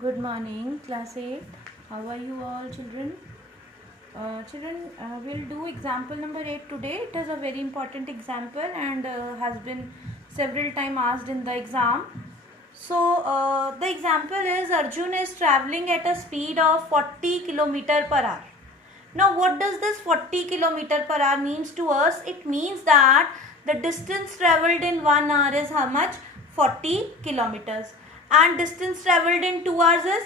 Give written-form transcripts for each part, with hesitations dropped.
Good morning, class 8. How are you all, children? We'll do example number 8 today. It is a very important example and has been several times asked in the exam. So, the example is Arjun is traveling at a speed of 40 kilometer per hour. Now, what does this 40 kilometer per hour means to us? It means that the distance traveled in 1 hour is how much? 40 kilometers. And distance traveled in 2 hours is,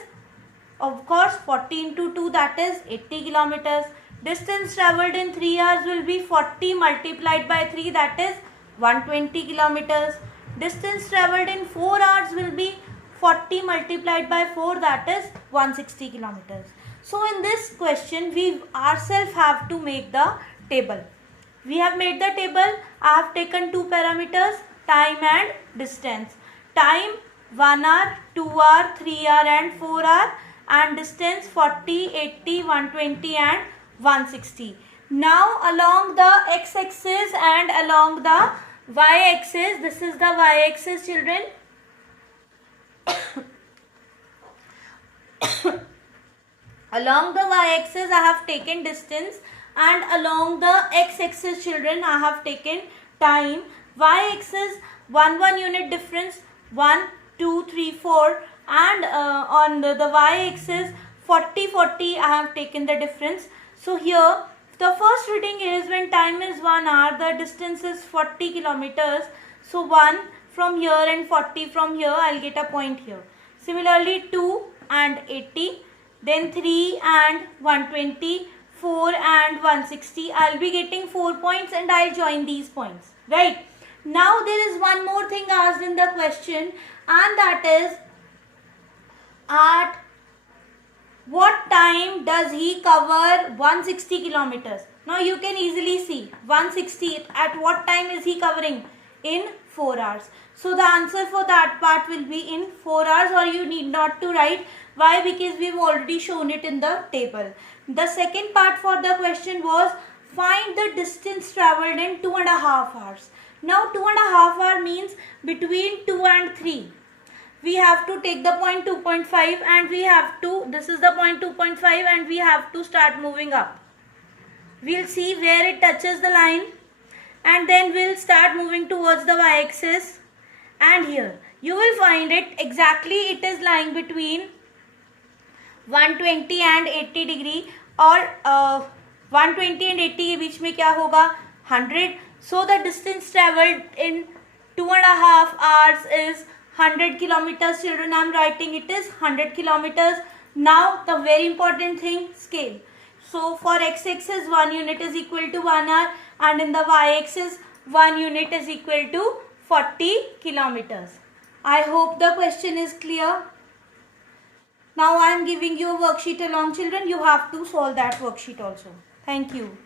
of course, 40 into 2, that is 80 kilometers. Distance traveled in 3 hours will be 40 multiplied by 3, that is 120 kilometers. Distance traveled in 4 hours will be 40 multiplied by 4, that is 160 kilometers. So in this question, we ourselves have to make the table. We have made the table. I have taken two parameters, time and distance. Time 1 hour, 2 hour, 3 hour and 4 hour, and distance 40, 80, 120 and 160. Now along the x-axis and along the y-axis, this is the y-axis, children. Along the y-axis I have taken distance, and along the x-axis, children, I have taken time. Y-axis 1 unit difference, 1, 2, 3, 4, and on the y-axis 40, 40 I have taken the difference. So here the first reading is when time is 1 hour, the distance is 40 kilometers. So 1 from here and 40 from here, I will get a point here. Similarly 2 and 80, then 3 and 120, 4 and 160. I will be getting 4 points and I will join these points. Right. Now there is one more thing asked in the question, and that is at what time does he cover 160 kilometers? Now you can easily see 160, at what time is he covering? In 4 hours. So the answer for that part will be in 4 hours, or you need not to write. Why? Because we have already shown it in the table. The second part for the question was find the distance travelled in 2.5 hours. Now 2.5 hours means between 2 and 3. We have to take the point 2.5 and we have to, this is the point 2.5, and we have to start moving up. We'll see where it touches the line, and then we'll start moving towards the y-axis, and here you will find it exactly, it is lying between 120 and 80 degree, or 120 and 80 के बीच में क्या होगा? 100. So the distance travelled in 2.5 hours is 100 kilometers. Children, I am writing it is 100 kilometers. Now the very important thing, scale. So for x-axis 1 unit is equal to 1 hour, and in the y-axis 1 unit is equal to 40 kilometers. I hope the question is clear. Now I am giving you a worksheet along, children. You have to solve that worksheet also. Thank you.